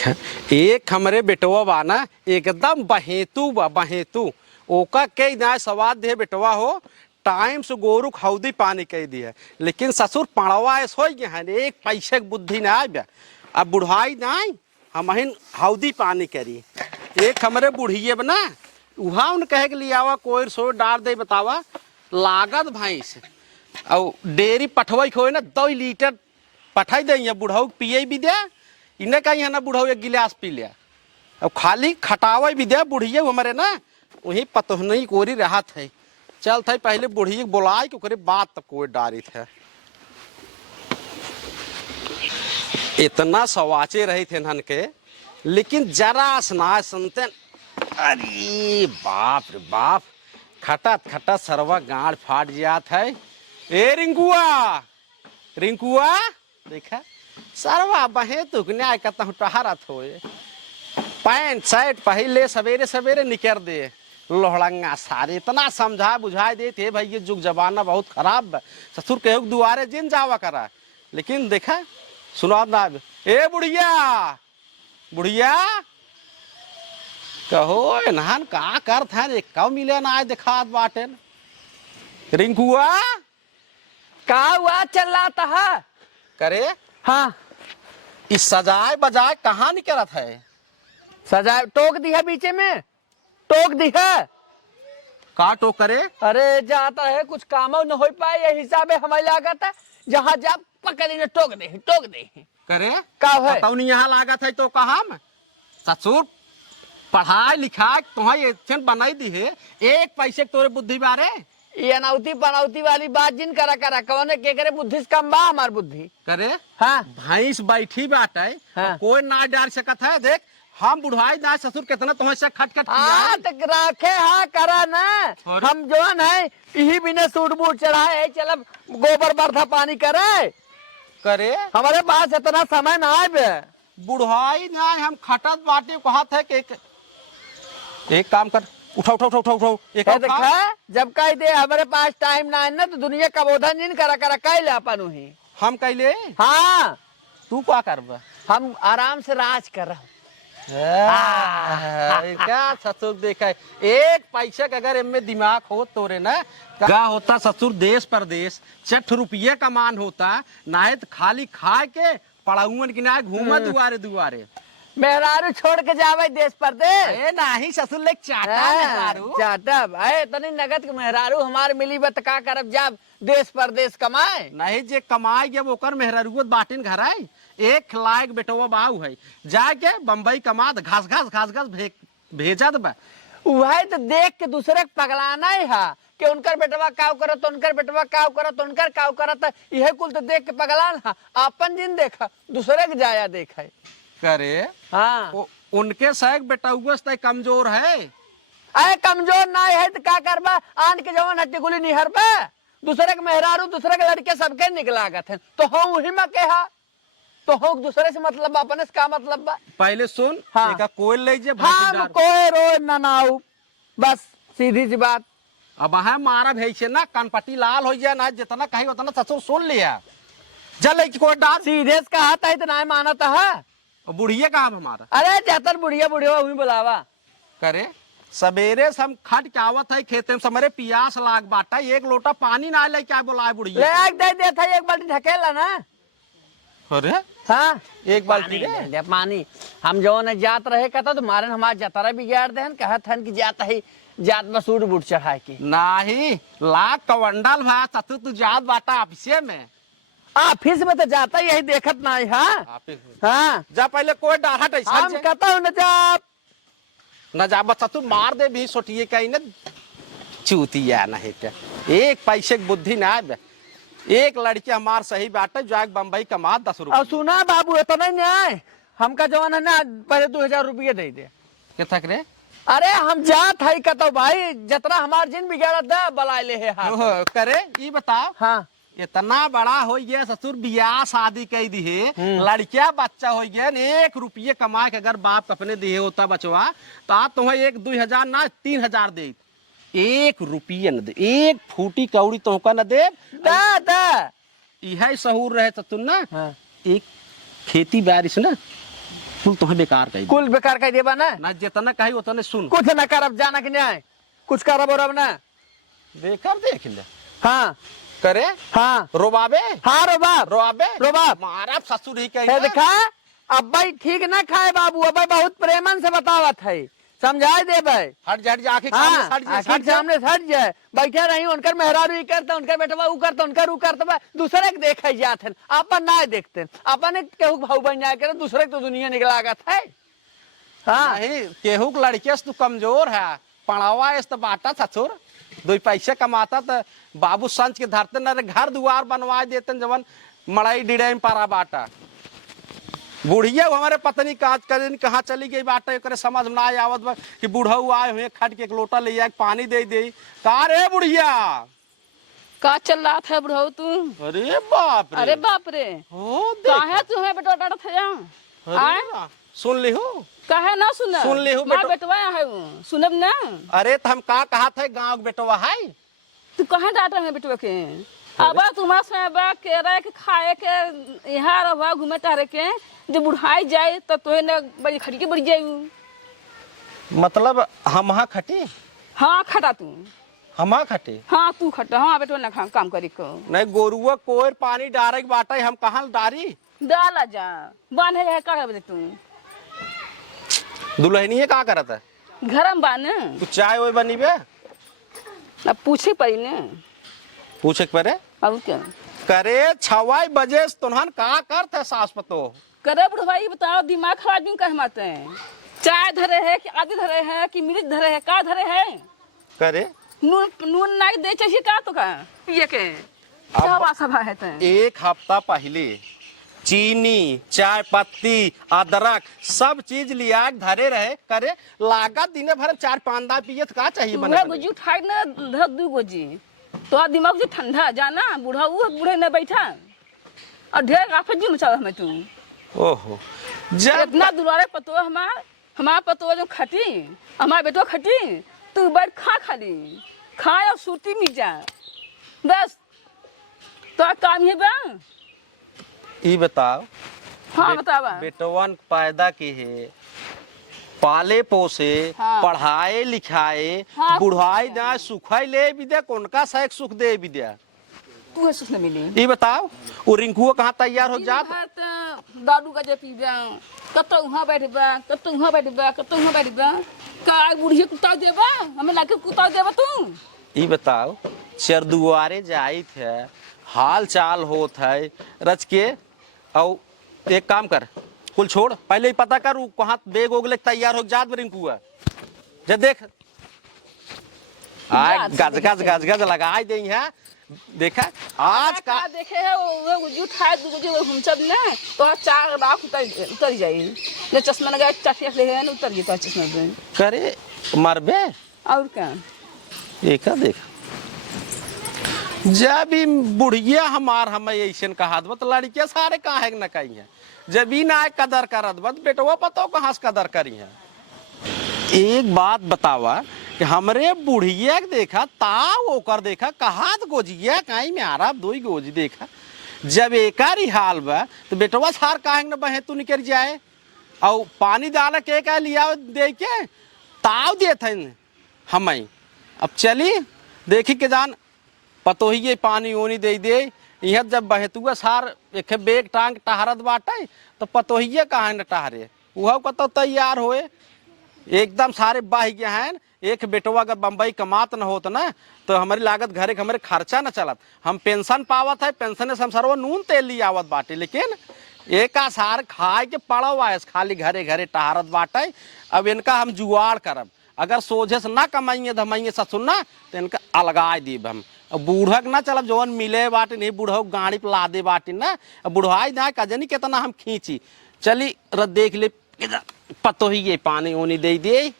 देखा एक हमरे बेटवा बा ना एकदम बहेतू बा बहेतू ओका कई ना सवाद दे बेटवा हो टाइम से गोरु हौदी पानी कह दिया लेकिन ससुर पड़वा ऐसा हो गया है एक पैसे की बुद्धि ना आया अब बुढ़ाई ना हम हौदी पानी करी एक हमरे बुढ़िए बना वहाँ उन कहे के लिए आवा कोई सो डाल दे बतावा लागत भैंस और डेयरी पठवाई खोए ना 2 लीटर पठाई दे बुढ़ऊ पिए भी दे इन्हें कहीं है ना बुढ़ऊ एक गिलास पी लिया अब खाली खटावा भी दे बुढ़िए हमारे ना वही पतोहनी कोरी रहा थे चल थे पहले बुढ़िए बुलाए कि करे बात तक कोई डारी थे इतना सवाचे रहे थे नन के लेकिन जरा स्ना सुनते अरे बाप रे बाप खटत खटत सरवा गाड़ फाट जात है ए रिंकुआ रिंकुआ देखा सरवा बहे तो न्याय करता हूँ टहरत हो पैंट शर्ट पहले सवेरे सवेरे निकर दे लोहड़ंगा सारे इतना समझा बुझा देते भाई ये जुग जमाना बहुत खराब है ससुर के दुआरे जिन जावा करा लेकिन देखा सुना ना ए बुढ़िया बुढ़िया कहो नहान का कर था कब मिले ना आज देखा बाटे रिंकुआ का हुआ चलाता है करे हाँ इस सजाए बजाए कहाँ निकलत है सजाए टोक दी है बीचे में टोक दी है का टोक करे अरे जाता है कुछ काम न हो पाए ये हिसाब है हमारी लागत है जहाँ जा पकड़ी ने टोक दे करे का है नहीं यहाँ लागत है तो कहा में ससुर पढ़ाई लिखाई तुम्हारी बनाई दी है एक पैसे तोरे बुद्धि बारे ये अनौती पनौती वाली बात जिन करा करा कौन के करे बुद्धि से कम बा हमार बुद्धि करे हाँ भैंस बैठी बाटे हाँ। कोई ना डाल सकत है देख हम बुढ़ाई ना ससुर कितना तुम्हें से खटखट हाँ तक राखे हाँ करा ना हम जवान है यही बिना सूट बूट चढ़ाए चल गोबर बरथा पानी करे करे हमारे पास इतना समय ना है बुढ़ाई ना हम खटत बाटे कहत है कि एक काम कर उठाओ उठाओ उठाओ उठाओ एक देखा जब कह दे हमारे पास टाइम ना है ना तो दुनिया का बोधन जिन करा करा कह ले अपन ही हम कहले हाँ तू क्या करबा हम आराम से राज कर रहा हूँ क्या ससुर देखा एक पैसे का अगर इनमें दिमाग हो तो रे ना क्या होता ससुर देश परदेश 6 रुपये का मान होता ना है तो खाली खा के पढ़ाऊन की ना घूमा दुआरे दुआरे मेहरारू छोड़ के जावे देश परदेश नहीं ससुर ले चाटा भाई तनी नगद के मेहरारू हमारे मिली बत का करब जब देश परदेश कमाए नहीं जे कमाए जब ओकर मेहरारू बाटिन घर आए एक लायक बेटवा बाऊ है जाके बम्बई कमा घास घास भेजा दबा वही तो देख के दूसरे के पगलाना ही है कि उनकर बेटवा काव करत उनकर बेटवा काव करत उनकर काव करत यह कुल तो देख के पगलान है अपन जिन देखा दूसरे के जाया देखा करे हाँ उनके सैक बेटा कमजोर है अरे कमजोर ना है तो क्या करबा आन के जवान हट्टी गुली निहर पे दूसरे के मेहरारू दूसरे के लड़के सबके निकलागत है तो हम वही में कहा तो हो दूसरे से मतलब अपने से का मतलब बा पहले सुन हाँ कोई ले जे हाँ कोई रो ना बस सीधी सी बात अब है मारा भेजे ना कनपट्टी लाल हो जाए ना जितना कही उतना ससुर सुन लिया जल कोई डाल सीधे से कहा था इतना मानता है बुढ़िया कहा हमारा अरे जातर बुढ़िया बुढ़िया वही बुलावा करे सवेरे से हम खट के आवत है खेते में समरे पियास लाग बाटा एक लोटा पानी ना ले क्या बुलाए बुढ़िया दे देता एक बाल्टी ढकेला ना अरे हाँ एक बाल्टी दे पानी हम जो न जात रहे कहता तो मारन हमार जतरा बिगाड़ दे कहत हन कि जात है जात में सूट बूट चढ़ा के नहीं लाख कवंडल भा तू तू जात बाटा ऑफिसे में ऑफिस में तो जाता यही देखत ना हाँ हाँ जा पहले कोई डाहट है हम कहता हूँ न जा बच्चा तू मार दे भी सोटिए कहीं न चूतिया नहीं क्या एक पैसे की बुद्धि ना है एक लड़की हमार सही बाटे जो बम्बई कमा 10 रुपये सुना बाबू इतना नहीं आए हमका जवान है ना पहले 2000 रुपये दे दे क्या रे अरे हम जात है कहता भाई जतरा हमार जिन बिगाड़ा दे बला ले है हाँ। करे ये बताओ हाँ इतना बड़ा हो गया ससुर बियाह शादी कह दी है लड़किया बच्चा हो गया 1 रुपये कमा के अगर बाप अपने दिए होता बचवा तो आप तुम्हें 1-2 ना 3000 दे 1 रुपये न दे एक फूटी कौड़ी तुमका न दे यह सहूर रहे तो तुम ना हाँ। एक खेती बारिश ना कुल तुम्हें बेकार कही कुल बेकार कह देबा ना ना, जितना कही उतने सुन। कुछ ना करब, जाना कि नहीं कुछ करब और अब ना। बेकार देख ले हाँ करे, हाँ रोबाबे, हाँ रोबाब रोबाबे, रोबाब। मारा ससुर ही है कही देखा, अब्बा ठीक ना खाए बाबू, अब्बा बहुत प्रेमन से बतावत है, समझाए देबे। हट जा, हट जा, आंखें हाँ सामने सट जा, आखिर सामने सट जाए, बैठे रही उनकर मेहरारू ही करता, उनकर बेटवा ऊ करता, उनकर ऊ करता, दूसरे के देखे जाते हैं, अपन ना देखते, अपन केहू भाऊ बन जाए करे, दूसरे के तो दुनिया निकलागत है। हाँ नहीं केहू के लड़के से तू कमजोर है, पढ़ावा इस तो बाटा ससुर, दो पैसे कमाता तो बाबू संच के धरते न घर दुआर बनवा देते जवन मड़ई डिड़े में पारा बाटा। बुढ़िया हमारे पत्नी काज करे कहाँ चली गई बाटा, करे समझ में ना आवत बा कि बूढ़ऊ आए हुए खट के एक लोटा ले जाए पानी दे दे। का रे बुढ़िया, का चल रहा था बुढ़ऊ तू? अरे बाप रे, अरे बाप रे, हो देख, काहे तू है बेटा डरत है? अरे वाह, सुन ली हो, काहे ना सुन? सुन ली हूँ मां बेटो। बेटवा है वो, सुनब ना। अरे तो हम का कहा थे गाँव के बेटवा है। तू कहाँ डांटा है बेटवा के? अब तुम्हारा से बा के रहे के खाए के यहाँ रहा घूमे टहरे के, जब बुढ़ाई जाए तो तोहे ने बड़ी खड़ी के बढ़ जाए। मतलब हम हाँ खटी, हाँ खटा तू, हम हाँ खटी, हाँ तू खटा, हाँ बेटवा ना काम करी को। नहीं गोरुआ कोई पानी डारे के बाटा हम कहाँ डारी। डाला जा बांधे है का बजे तू दुल्हनी का करत है, घर में बान तू चाय वही बनी बे, अब पूछे पड़ी ने। पूछे के परे अब क्या करे 6 बजे से तुनहन का करते सास पतो। करे बुढ़वाई बताओ, दिमाग खराब क्यों कह माते हैं? चाय धरे है कि आदि धरे है कि मिर्च धरे है, का धरे है? करे नून नून नहीं दे चाहिए का तो का पिए के सब सभा है ते। एक हफ्ता पहले चीनी चाय पत्ती अदरक सब चीज लिया के धरे रहे, करे लागत दिन भर 4-5 दाव पिए तो का चाहिए तू बने है बने। गुजी उठाई ना धर दू गोजी, तो दिमाग से ठंडा जाना, बूढ़ा वो बूढ़े न बैठा और ढेर आफत जी मचा हमें तू। ओहो जब इतना दुलारे पतो हमारा पतो जो खटी, हमारा बेटो खटी, तू बैठ खा खाली खाए और सूती मिल जा बस, तो काम ही बा। ये बताओ, हाँ बतावा। बेटवन पैदा की है, पाले पोसे, हाँ। पढ़ाए लिखाए, हाँ। बुढ़ाई ना सुखाई ले भी दे, कौन का सैक सुख दे भी दे। तू है सुख न मिली। ये बताओ वो रिंकू कहाँ तैयार हो जात। दादू का जे पीबा, कतो वहाँ बैठबा, कतो वहाँ बैठबा, कतो वहाँ बैठबा, का बुढ़िया कुत्ता देबा, हमें लाके कुत्ता देबा तू। ये बताओ चरदुआरे जाई थे, हाल चाल होत है रच के, और एक काम कर कुल छोड़, पहले ही पता कर कहाँ बेग ओगले तैयार हो जात रिंकू जे देख आय गज गज गज गज लगाई दे है। देखा आज का देखे है वो उठाए दू जो हम सब ने तो 4 लाख उतर जाई, ने चश्मा लगा चाटिया ले है न उतर गई तो चश्मा दे करे मरबे। और क्या देखा देखा जब ही बुढ़िया हमार हमें ऐसे कहा तो लड़किया सारे काहे न कही है, जब ही ना कदर करत बत बेटवा पतो कहाँ से कदर करी है। एक बात बतावा कि हमरे बुढ़िया के देखा ताव ओकर देखा कहा तो गोजिया कहीं में आराब 2 गोजी देखा, जब एकारी हाल बा तो बेटवा सार काहे न बहे तू निकल जाए, और पानी डाल के का लिया दे के ताव देते हमें। अब चली देखी के जान पतो ही ये पानी ओनी दे दे, यह जब बहेतुआ सार एक बेग टांग टहरत बाटे तो पतो ही ये कहा न टहरे, वह कतो तैयार होए एकदम सारे बाह गया हैं। एक बेटवा अगर बम्बई कमात न होत ना तो हमारी लागत घरे हमारे खर्चा न चलत, हम पेंशन पावत है, पेंशन से हम सरवा नून तेल ली आवत बाटे, लेकिन एक सार खाए के पड़वा है खाली घरे घरे टहरत बाटे। अब इनका हम जुआड़ करब, अगर सोझे से ना कमाइए धमाइए ससुर ना तो इनका अलगाए दीब हम। अब बूढ़क ना चलब जवन मिले बाटे नहीं बूढ़ो गाड़ी पर ला दे बाटे ना, अब बुढ़ाई ना कजनी कितना हम खींची। चली रत देख ले पतो ही ये पानी ओनी दे दे।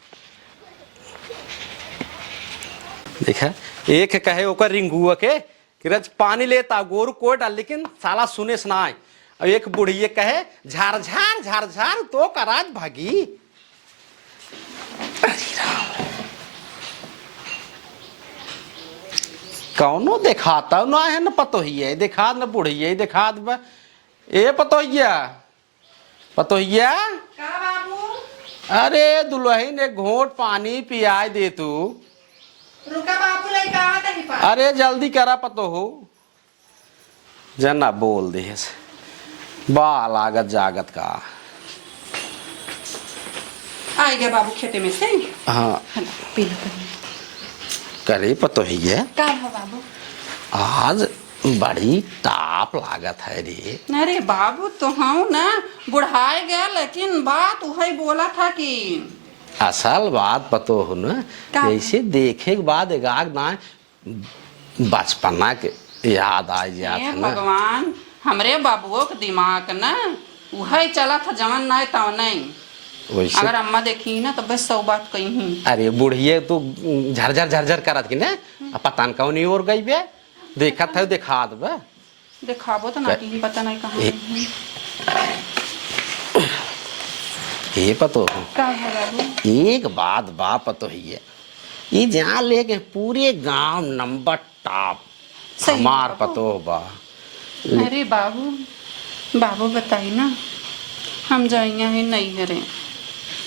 देखा एक कहे ओकर रिंगुआ के कि रज पानी लेता गोरू कोई डाल, लेकिन साला सुने सुनाए। अब एक बुढ़िए कहे झार झार झार झार तो कराज भागी। कौनो दिखाता ना है न पतो ही है, दिखा न बुढ़िए दिखा ए पतो पतोहिया का बाबू? अरे दुल्हन एक घोट पानी पियाई दे तू। रुका बाबू, लेके आवत है पानी। अरे जल्दी करा पतो हो जना बोल दे बा लागत जागत का। आई गया बाबू खेते में से। हाँ पी लो पानी। करे पतो ही है का है बाबू? आज बड़ी ताप लागत है रे। अरे बाबू तो हूँ ना, बुढ़ाए गया, लेकिन बात वही बोला था कि असल बात पतो हो ना, का? ऐसे देखे के बाद एक आग ना बचपना के याद आ जात हे है ना। भगवान, हमरे बाबुओ के दिमाग ना वही चला था, जवन नहीं तव नहीं। वैसे अगर अम्मा देखी ना तो बस सौ बात कही। अरे बुढ़िए तू झरझर झरझर करत की ना, पता कौन नहीं और गई बे, देखा था देखा दे दिखाबो तो ना कि पता नहीं कहाँ ए- है। ये पतो हो का है बाबू? एक बात बा पतो ही है, ये जहाँ लेके पूरे गांव नंबर टॉप सही हमार बाबू। पतो बा। अरे बाबू, बाबू बताई ना, हम जाइया है नहीं हरे।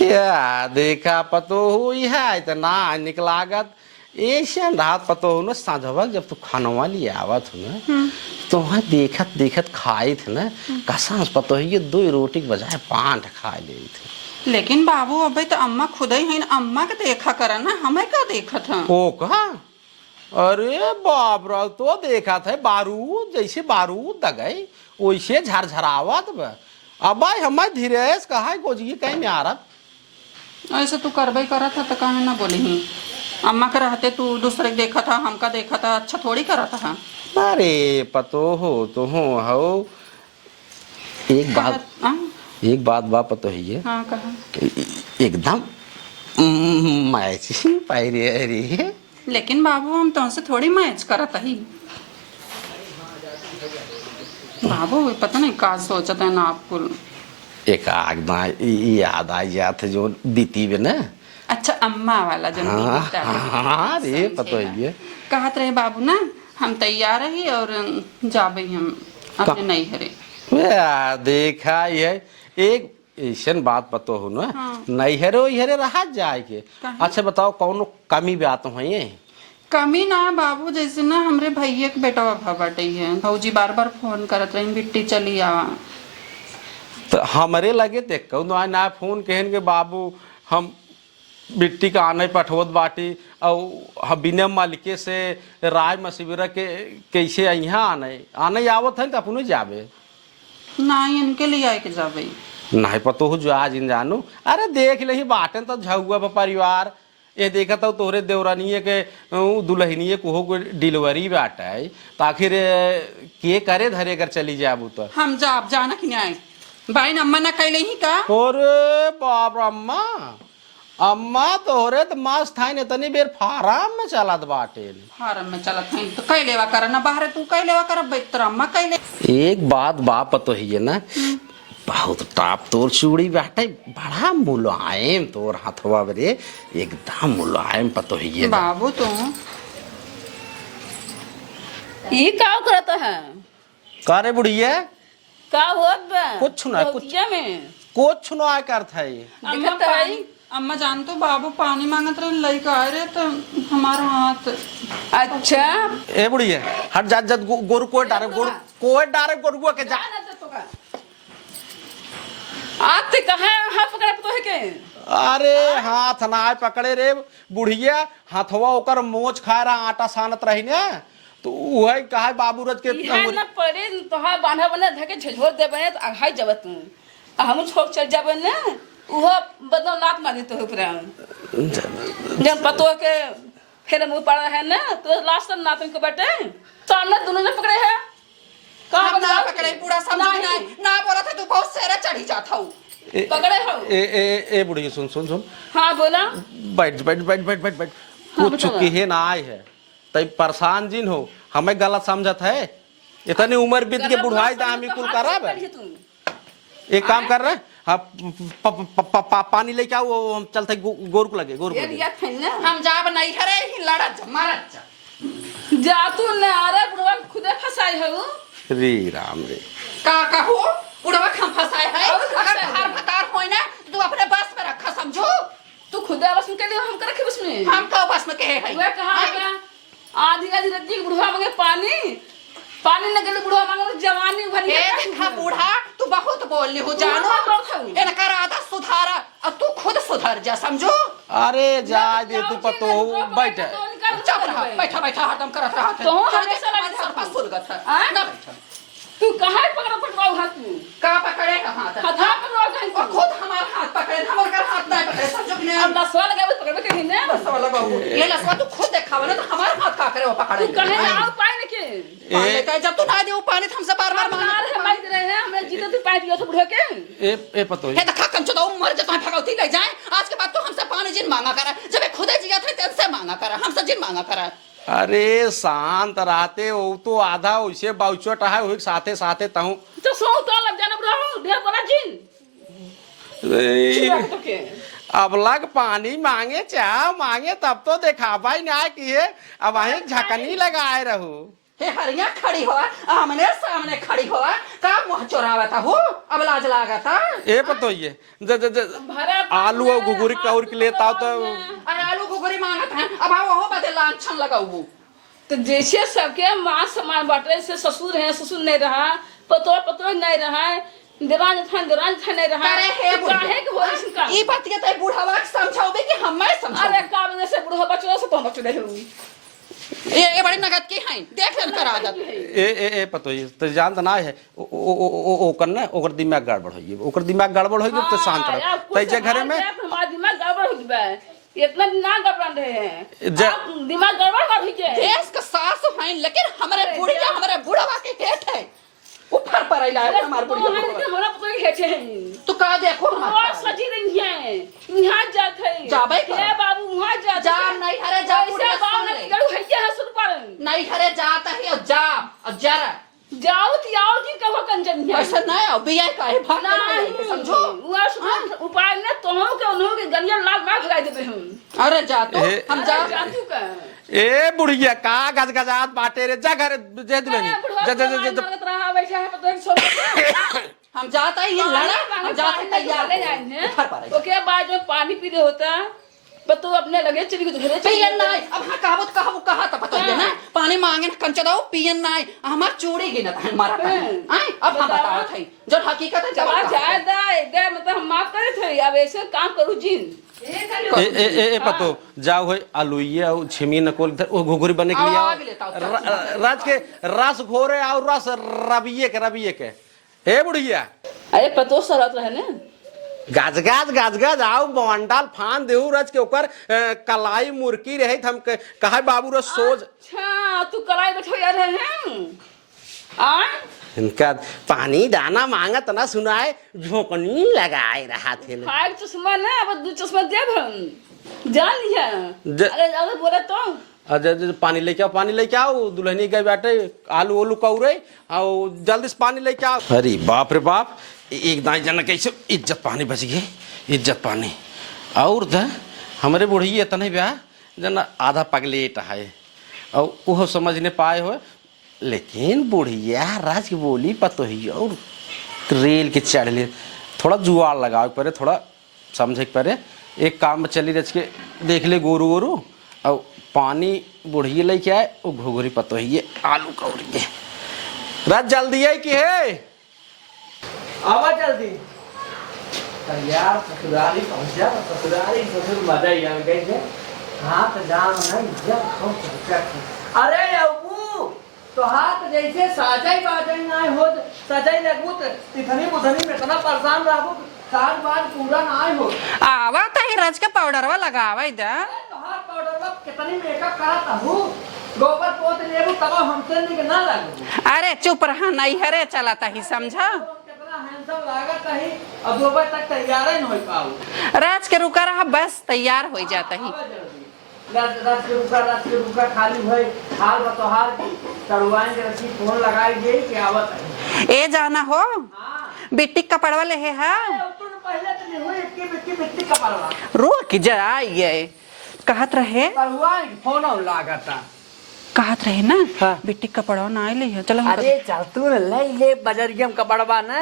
या देखा पतो हो है इतना निकलागत ऐसे रात पतो हो ना, साझवा जब तू खानवा लिए आवत हो ना, तो वहाँ देखत देखत खाई थे ना, कसम पतो है ये 2 रोटी के बजाय 5 खा ले थे। लेकिन बाबू अबे तो अम्मा खुद ही है ना, अम्मा के देखा करा ना, हमें क्या देखा था? ओ कहा अरे बाप रे, तो देखा था बारूद, जैसे बारूद दगई वैसे झरझरावत बा। अब भाई हमारे धीरेज कहा है गोजी कहीं में आ रहा। ऐसे तू करबे करा था तो काहे ना बोली ही? अम्मा के रहते तू दूसरे के देखा था, हमका देखा था, अच्छा थोड़ी करा था। अरे पतो हो तो हो एक बात, एक बात बा पतो ही है, हाँ कहा। एकदम मैच पायरे अरे। लेकिन बाबू हम तुमसे थोड़ी मैच करत ही। बाबू पता नहीं का सोचत है ना आपको। एक आग ना याद आ जात जो बीती बे ना। अच्छा अम्मा वाला जो हाँ रे पतो ही है। कहत रहे बाबू ना, हम तैयार ही और जाबे हम अपने नहीं हरे। देखा ये एक ऐसन बात पतो हो ना, हाँ। नैहरो इहरे रहा जाए के। काहे? अच्छा बताओ कौन कमी बात हो ये? कमी ना बाबू, जैसे ना हमरे भैया के बेटा बाटे है, भौजी बार बार फोन करत रही बिट्टी चली आवा। तो हमारे लगे थे कौन ना फोन कहन के बाबू हम बिट्टी का आने पठवत बाटी, और हम बिना मालिके से राय मसीबरा के कैसे यहाँ आने आवत है तो अपनो जाबे ना इनके लिए आए के जाबे नहीं पतो हो जो आज इन जानू। अरे देख ले ही बाटे तो झुआ परिवार ये देखा तो तोहरे देवरानिए के दुल्हनिए को हो डिलीवरी बाटा है, तो आखिर के करे धरे कर चली जाबू तो। हम जाब जाना कि नहीं भाई अम्मा ना कहले ही का। अरे बाप रे, अम्मा अम्मा तोहरे तो मस्त है इतनी बेर फार्म में चलत बाटे। फार्म में चलत है तो कह लेवा कर ना, बाहर तू कह लेवा कर, बेहतर अम्मा कह ले। एक बात बाप तो ही है ना, बहुत टाप तोर चूड़ी बाटे, बड़ा मुलायम तोर हाथवा रे, एकदम मुलायम पतो ही है। बाबू तू ये का करता है? का रे बुढ़िया? का होत बा? कुछ ना, कुछ बहुतिया में कुछ ना करत है। अम्मा दिखत है? पानी, अम्मा जान तो बाबू पानी मांगत रहे, लइका आए रहे तो हमारा हाथ। अच्छा ए बुढ़िया हट जा, जद गोरु कोई डारे, गोरु कोई डारे गोरुआ के जा। आते कहाँ हाथ पकड़े तो है के? अरे हाथ ना पकड़े रे बुढ़िया, हाथवा ओकर मोच खा रहा आटा सानत रही ना, तो वही कहा बाबूरज के इहा ना पड़े तोहार बांधा बना धके झझोर दे बने तो आघाई जबत तू हम छोड़ चल जाबे ना, उहो बदल लात मार देतो है पूरा जब पतो के फिर मुंह पड़ा है ना, तो लास्ट तक नातन को बैठे सामने दोनों ने पकड़े है। हम ना पकड़े, पूरा समझ नहीं ना बोला था तू बहुत सेरा चढ़ी जाता हूँ। पकड़े हो? ए बुढ़िया सुन सुन सुन, हाँ बोला। बैठ बैठ बैठ बैठ बैठ बैठ। हाँ, कुछ बताओ। कहे ना आए है तई परेशान जिन हो, हमें गलत समझत है, इतनी उम्र बीत के बुढ़ाई दा हमें कुल कराब। एक काम कर रहे हाँ, पानी लेके आओ, हम चलते गोर को लगे, गोर को लगे। हम जाब नहीं हरे ही लड़त जा मारत जा। जा तू न आ रहा बुढ़वा खुदे फसाई हो। रे राम रे, का कहू बुढ़वा हम फंसाए है और अगर फंसाए हर भतार होई ना तू अपने बस में रखा समझो तू खुद बस में के लिए हम रखे उसमें हम तो बस में कहे है वह कहा है आधी आधी रत्ती बुढ़वा मांगे पानी न गले बुढ़वा मांगे जवानी भरी ए देखा बूढ़ा तू बहुत बोलली हो जानो इनका आदत सुधारा और तू खुद सुधर जा समझो अरे जा दे तू पतो बैठ चुप रहा बैठा बैठा हटम करत रहा तो हमेशा लगे सर पर सुलगत है हाँ? ना बैठा तू कहाँ पकड़ा पकड़ाओ हाथ तू का पकड़ेगा हाथ हथा पकड़ाओ कहीं और खुद हमारा हाथ पकड़े हम कर हाथ नहीं पकड़े समझो कि अब नहीं लसवा लगा बस पकड़बे कहीं ने लसवा लगाओ ये लसवा तू खुद देखावा ना तो हमारा हाथ का करे वो पकड़े तू कहे ना आओ पाए न के पानी लेता है जब तू ना दे वो पानी तो हमसे बार बार मार है मांग मार दे रहे हैं हमने जीते तू पाए दियो तो बुढ़वा के ए पतो हे देखा कंचो दो मर जा तो भगवती ले जाए आज के बाद तो हमसे पानी जिन मांगा करा जब खुदे जिया थे तेरे मांगा करा हमसे जिन मांगा करा अरे शांत रहते वो तो आधा वैसे बाउचट है वही साथे साथे तहूं तो सो तो लग जाना बुढ़वा ढेर बड़ा जिन चिल्ला तो के अब लग पानी मांगे चाह मांगे तब तो देखा भाई ना किए अब वही झकनी लगाए रहू हे हरिया खड़ी हुआ आमने सामने खड़ी हुआ का मुंह चोरावा था हो अब लाज लागा था ए पतो ये भरा आलू और गुगुरी कौर के लेता हो तो अरे आलू गुगरी मांगत है अब आओ हो बदे लांछन लगाऊ तो जैसे सबके माँ समान बाटे से ससुर है ससुर नहीं रहा पतो नहीं रहा देरान था नहीं रहा अरे हे तो काहे के होई इसका ई बात के ते बुढ़ावा के समझाओबे कि हम मैं समझाओ अरे का वजह से बुढ़वा बच्चों से तो बच्चे नहीं हुई ये बड़ी नगद की हैं देख लेन कर आदत ए पतो ये तो जानत ना है ओकर ना ओकर दिमाग गड़बड़ होई ओकर दिमाग गड़बड़ होई तो शांत रह तै घरे में हमारा दिमाग गड़बड़ हो गया इतना ना गड़बड़ा रहे हैं जा- आप दिमाग गड़बड़ कर के देश का सास हैं लेकिन हमारे बुढ़िया हमारे बुढ़वा के पेट है ऊपर पर आइला है हमारे बुढ़िया हमारा पतो ही हेचे हैं तू का देखो और हमारे सजी रही है यहाँ जात है जाबे का? हे बाबू वहाँ जात जा नहीं हरे जा ऐसे बुढ़िया बाव सुन ना ले। गड़ू है क्या सुन पर नहीं हरे जाता है और जा और जरा जाओ तो आओ की कहो कंजन है ऐसा नहीं आओ बिया का है भाग नहीं समझो वहाँ सुन उपाय ने तो हम के उन्हों के गलिया लाल बाग लगाई देते हम अरे जा तो ए- हम जा जातू का ए बुढ़िया का गजगजात बाटे रे जा घर जे दुलनी जा जा जा जा रहा बैठा है पतो है सो हम जाता ही लड़ा हम जाते तैयार ले जाएंगे ऊपर पर आइए। ओके बाद में पानी पी रहे होता पर तू अपने लगे चली गई घरे चली पियन नहीं अब हाँ कहावत कहू कहा था पता है ना पानी मांगे ना कंचा दो पियन नहीं हमार चोरी गिनत है हमारा आई अब हम बता रहे थे जो हकीकत है चला जवाब जायदा एकदम मतलब हम माफ करे थे अब ऐसे काम करू जिन ए पतो जाओ है आलूइया और छिमी नकोल वो घुघुरी बने के लिए आवा भी लेता हूँ, राज के रस घोरे और रस रबिये के हे बुढ़िया अरे पतो सरत रहे ना गाज आओ बवंडाल फान देहू रज के ऊपर कलाई मुर्की रहे हम कहा बाबू रो सोच अच्छा तू कलाई बैठो यार हैं आ इनका पानी दाना मांगत ना सुनाए झोंकनी लगाए रहा थे ले। फाइल चश्मा ना अब दो चश्मा देब हम जान लिया अरे अरे बोले तो अरे पानी लेके आओ दुल्हनी गए बैठे आलू ओलू कौरे और जल्दी से पानी लेके आओ अरे बाप रे बाप एक दाई जन कैसे इज्जत पानी बच गई इज्जत पानी और द हमारे बुढ़ी इतने ब्याह जना आधा पगलेट है और वो समझ नहीं पाए हो लेकिन बुढ़िया राज की बोली पतो ही और रेल के चढ़ ले थोड़ा जुआर लगाओ परे थोड़ा समझे परे एक काम में चली रच के देख ले गोरू गोरू और पानी बुढ़िया लेके आए वो घुघुरी पतो ही आलू कौरी के रात जल्दी है कि है आवा जल्दी यार ससुराली पहुंच जा ससुराली ससुर मजा ही आ गई है हाथ जाम नहीं जब खूब अरे अबू तो हाथ जैसे साजई बाजई ना हो सजई लगू तिथनी मुधनी में इतना परेशान रहबो साल बाद पूरा ना हो आवा तो ही रज के पाउडरवा लगावा इधर तो हाथ पाउडर में कितनी मेकअप करता हूँ गोबर पोत लेबू तब हमसे नहीं ना लगू अरे चुप रहा नहीं हरे चलाता ही समझा कितना हैंडसम लागत है और दोपहर तक तैयार ही नहीं पाऊ राज के रुका रहा बस तैयार हो जाता ही रात के रुका खाली हुए हाल बतोहार तड़ुआन के रसी फोन लगाई गई कि आवत है ए जाना हो बिट्टी कपड़वा ले है तू पहले तो नहीं हुई इतनी मिट्टी कपड़वा रुक जा ये कहत रहे तड़ुआन फोन लागता कहत रहे ना बिट्टी कपड़वा ना ले चलो हम अरे चल तू ले ले बजरियम कपड़वा ना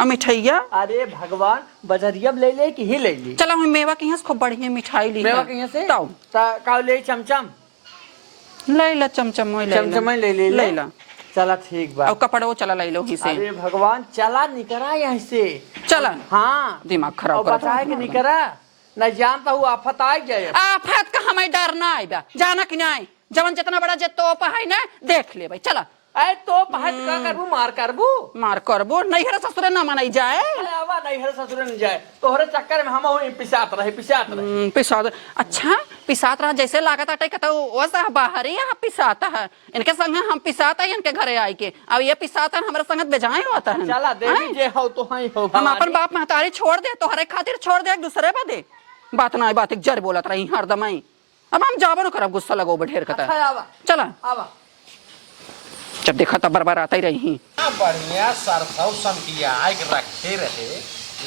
और मिठाइया अरे भगवान बजरिया ले ले कि ही ले ली चलो हम मेवा के यहाँ से खूब बढ़िया मिठाई ली मेवा कहीं से ताऊ का ले चमचम ले ला चमचम ले ला चमचम ले ला चला ठीक बा और कपड़ो चला ले लो ही से अरे भगवान चला निकरा यहाँ से चला हाँ दिमाग खराब और बताए कि निकरा न जानता हूँ आफत आ जाए आफत का हमें डर ना आएगा जाना कि नहीं जवन जितना बड़ा जे तोप है ना देख ले भाई चला अरे तो पहट का करबू मार करबू मार करबो नहीं हर ससुरे ना मनाई जाए आवा नहीं हर ससुर नहीं जाए तोहरे चक्कर में हम पिसात रहे पिसात अच्छा पिसात रहा जैसे लागत आटे कहता वैसा बाहर ही यहाँ पिसाता है इनके संग हम पिसाता है इनके घरे आई के अब ये पिसाता हमारे संगत बेजाए होता है चला देवी जे हो तो ही हो हम अपन बाप महतारी छोड़ दे तोहरे खातिर छोड़ दे एक दूसरे पे दे बात ना बात जर बोलत रही हरदम ही अब हम जाबो न करब गुस्सा लगो ढेर कता आवा चला आवा जब देखा तब बरबर आता ही रही बढ़िया सरसों समकिया रखे रहे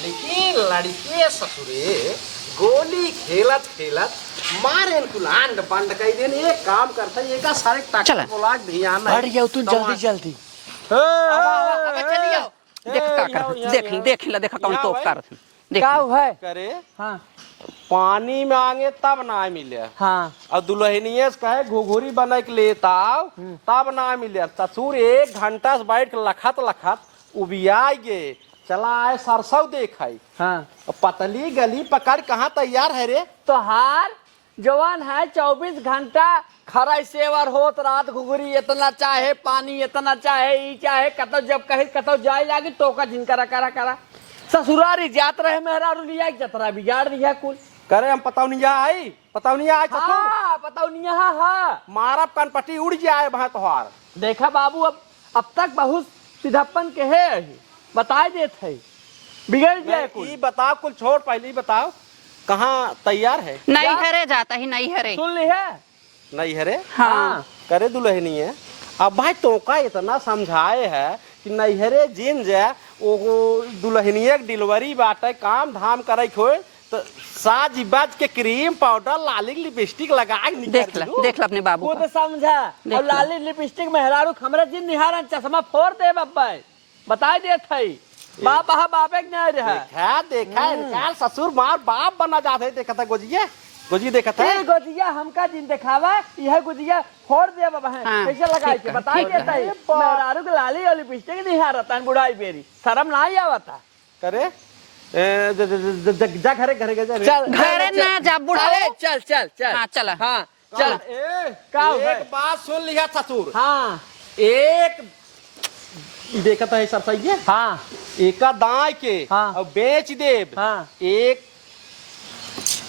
लेकिन लड़के ससुरे गोली खेलत खेलत मारे कुलांड बंद कई दिन एक काम करता ये का सारे चला। टक बोला ध्यान बढ़ जाओ तू जल्दी जल्दी चलिए देख का कर देख ला देखा कौन तोप कर देख क्या है करे हाँ पानी मांगे तब ना मिले हाँ और दुल्हनिये से कहे घुघुरी बना के लेता तब ना मिले ससुर 1 घंटा से बैठ के लखत लखत उबिया गे चला आए सरसों देखाई हाँ पतली गली पकड़ कहाँ तैयार है रे तो हार जवान है 24 घंटा खरा सेवर होत रात घुघुरी इतना चाहे पानी इतना चाहे ई चाहे कतो जब कहे कतो जाए लागे टोका झिनकरा करा करा ससुरारी जात रहे मेहरारू लिया जतरा बिगाड़ दिया कुल करे हम पतौनिया आई पतौनिया आई ससुर हाँ पता नहीं हाँ मारब कनपट्टी उड़ जाए वहां तोहार देखा बाबू अब तक बहुत सीधापन के है बताए देते है बिगड़ जाए कुल ई बताओ कुल छोड़ पहले ही बताओ कहाँ तैयार है नहीं हरे जाता ही नहीं हरे सुन ली है नहीं है रे हाँ करे दुल्हनी है अब भाई तोका इतना समझाए है कि नैहरे जिन जाए वो दुल्हनिया के डिलीवरी बाटे काम धाम करे खोए तो साज बाज के क्रीम पाउडर लाली लिपस्टिक लगा के देख ला अपने बाबू खुद का। समझा और लाली लिपस्टिक मेहरारू खमरे जिन निहारन चश्मा फोड़ दे बब्बा बताए देत है बाप हा बापे के नहीं रहा देखा इनका ससुर मार बाप बना जाते देखा था गोजी देखा था ये गुजिया हमका जिन दिखावा यह गुजिया फोड़ दे बाबा है हाँ, कैसे लगाई ठीक के है, बताई ठीक है। देता है मेहरारू के लाली और लिपस्टिक निहारता है बुढ़ाई बेरी शर्म ना ही आवता करे जा घरे घरे चल घरे ना जा बुढ़ा अरे चल चल चल हाँ, चला। हाँ चल का है? एक बात सुन लिया ससुर हाँ एक देखा था सब सही है हाँ एक दाई के हाँ। और बेच देब हाँ। एक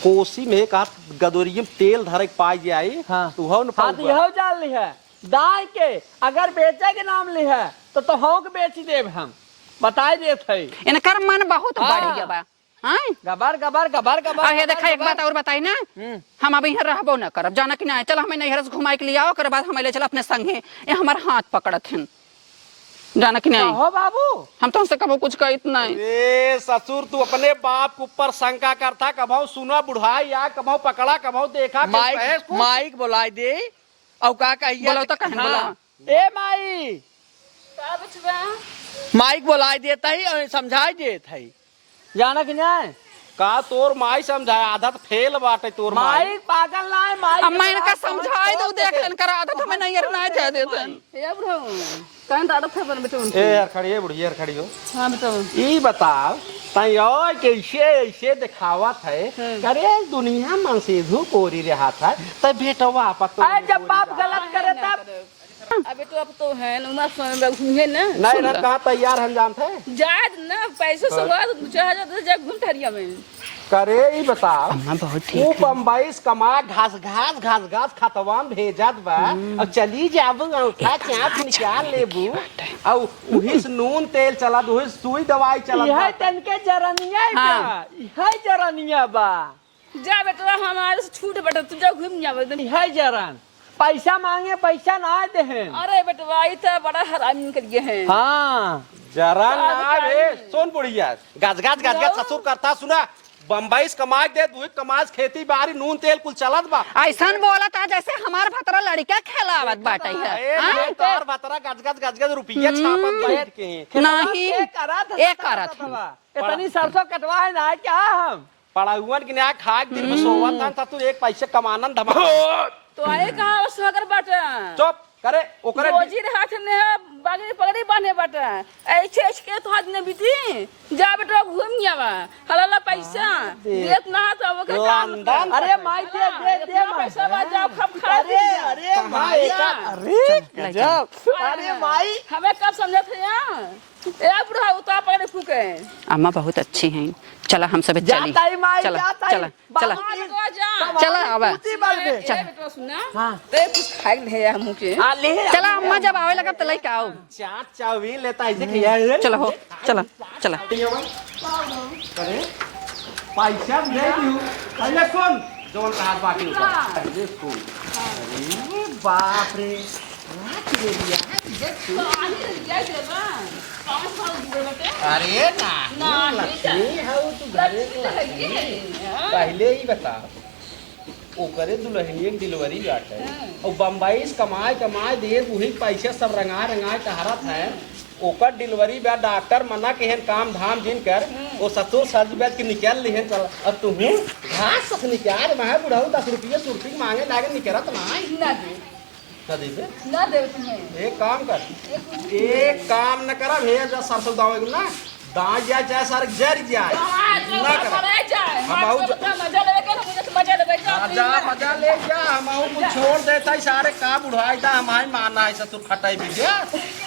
कोसी में का गदोरियम तेल धरे के पाई जाई हाँ। तू हो न हाँ तो यहो जान ली है दाई के अगर बेचे के नाम ली है तो हो के बेच देब हम बताए देत है इनकर मन बहुत हाँ। बढ़िया बा हाँ गबर गबर गबर गबर और ये देखा एक बात और बताई ना हम अभी यहाँ रहबो न करब जाना कि नहीं चल हमें नैहर से घुमाए के लिए आओ कर बाद हमें ले चल अपने संगे ये हमार हाथ पकड़त हैं जाना कि नहीं हो बाबू हम तो हमसे कबो कुछ कहत नहीं ए ससुर तू अपने बाप के ऊपर शंका करता कभो सुना बुढ़ाई या कभो पकड़ा कभो देखा के माइक बहस को- माइक बुलाई दे और का कहिए बोलो तो कहन बोलो। ए माई का बचबा माइक बुलाई देता ही और समझाई देता ही जाना कि नहीं का तोर माई समझाए आदत फेल बाटे तोर माई माइक पागल ना है माइक अब मैं इनका समझाए दो देख इनका आदत हमें नैहर ना जाए देते ये बुढ़ो कहन तो आदत है बन बेटो ए यार खड़ी है बुढ़िया खड़ी हो हाँ बेटो ई बताओ तई और कैसे ऐसे दिखावत है अरे दुनिया मन से धू कोरी रहा था तब बेटवा पतो अरे जब बाप गलत करे तब अब बेटो अब तो है ना उमर समय में घूमे ना नहीं ना कहा तैयार हम जानते जायद ना पैसे से हुआ तो 2000 तो जग घूम ठहरिया में करे ई बताओ अम्मा बहुत वो ठीक बम्बई से कमा घास खतवान भेजत बा और चली जाबू उठा चाप निकाल लेबू और उही से नून तेल चला उही से सुई दवाई चला यह तनके जरनिया है हाँ। यह जरनिया बा जा बेटो हमारे से छूट बेटा तू जा घूम जावे यह जरन पैसा मांगे पैसा ना दे हैं अरे बेटवा ई तो बड़ा हरामी कर गए हैं हाँ जरा ना रे सोन बुढ़िया गज गज ससुर करता सुना बम्बई से कमाए दे तू कमाज खेती बाड़ी नून तेल कुल चलत बा ऐसा बोला था जैसे हमार भतरा लड़का खेलावत बाटे है हाँ? तार भतरा गजगज रुपया छापत बैठ के नहीं एक करत एक करत इतनी सरसों कटवा है ना क्या हम पढ़ाउन के ना खा के दिन में सोवत था तू एक पैसे कमानन धमा तो आए कहाँ सगर बाटा चुप करे ओकरे रोजी रे हाथ ने बागरी पगड़ी बांधे बाटा ऐसे ऐसे के तो हाथ ने बीती जा बेटा घूम गया बा हलाला पैसा देत ना तो वो के काम लंदन अरे माई दे पैसा बा जाओ खप खा अरे माई अरे गजब अरे माई हमें कब समझे थे यार ए बुढ़ा उतार पकड़े फूके अम्मा बहुत अच्छी हैं चला हम सब चली जाता ही माई चला जाता ही चला चला जा चला अब चल बेटा सुना ते कुछ खाई ले हम के ले चला अम्मा जब आवे लगा तो लेके आओ चाट चाउमीन लेता ऐसे किया है चलो हो चला चला करे पैसा दे दियो अरे सुन जोन का हाथ बाकी अरे सुन अरे बाप रे अरे ना लक्ष्मी है तू घरे पहले ही बता ओकरे दुल्हनिए डिलीवरी बाटे और बम्बई से कमाए दे वही पैसे सब रंगाए टहरत है ओकर डिलीवरी बा डॉक्टर मना के हन काम धाम जिन कर वो ससुर सर्ज बैठ के निकल लिहन चल अब तू घास सस निकाल मैं बुढ़ऊ 10 रुपये सुरती मांगे लागे निकलत ना दे ना दे तुम्हें एक काम न करा भेज सरसों दावे ना दाई जाए चाहे सर जर जाए ना कर मजा लेवे के मुझे मजा लेवे मजा ले जा हम कुछ छोड़ देता है सारे का बुढ़ाईता हमारी माना है ससुर खटाई भी गया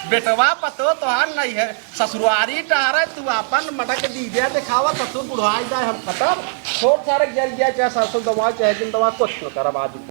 बेटवा पतो तो हार नहीं है ससुरारी टहरा तू अपन मटक दीजिए दिखावा ससुर बुढ़ाई जाए हम खत्म छोड़ सारे जल जाए चाहे सरसों दवा चाहे दिन दवा कुछ न कर आज